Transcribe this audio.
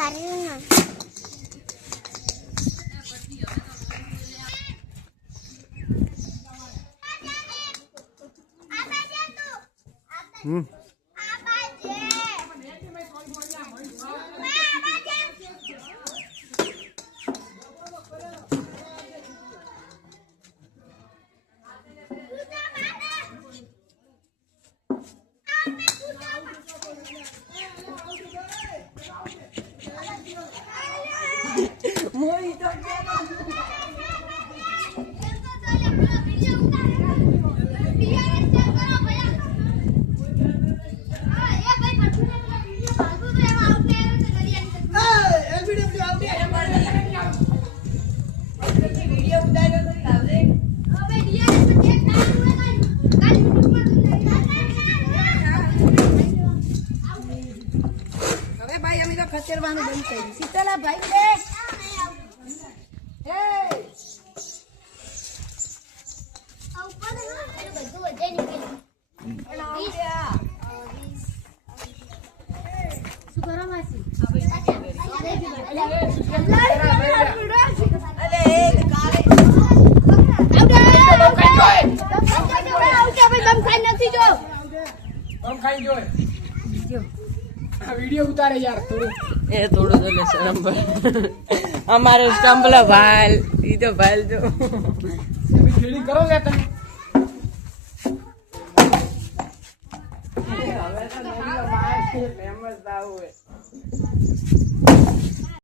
સારી ના ખસેડવાનું બંધ કરી શીતલા ભાઈ બે એ આ ઉપર એને બધું વધે નીકળી શું કરો માસી वीडियो उतारे यार थोड़ो तो ले शर्म पर हमारे स्टम्पला भाल ये तो भाल जो फीलिंग करोगे तुम फेमस दाऊ है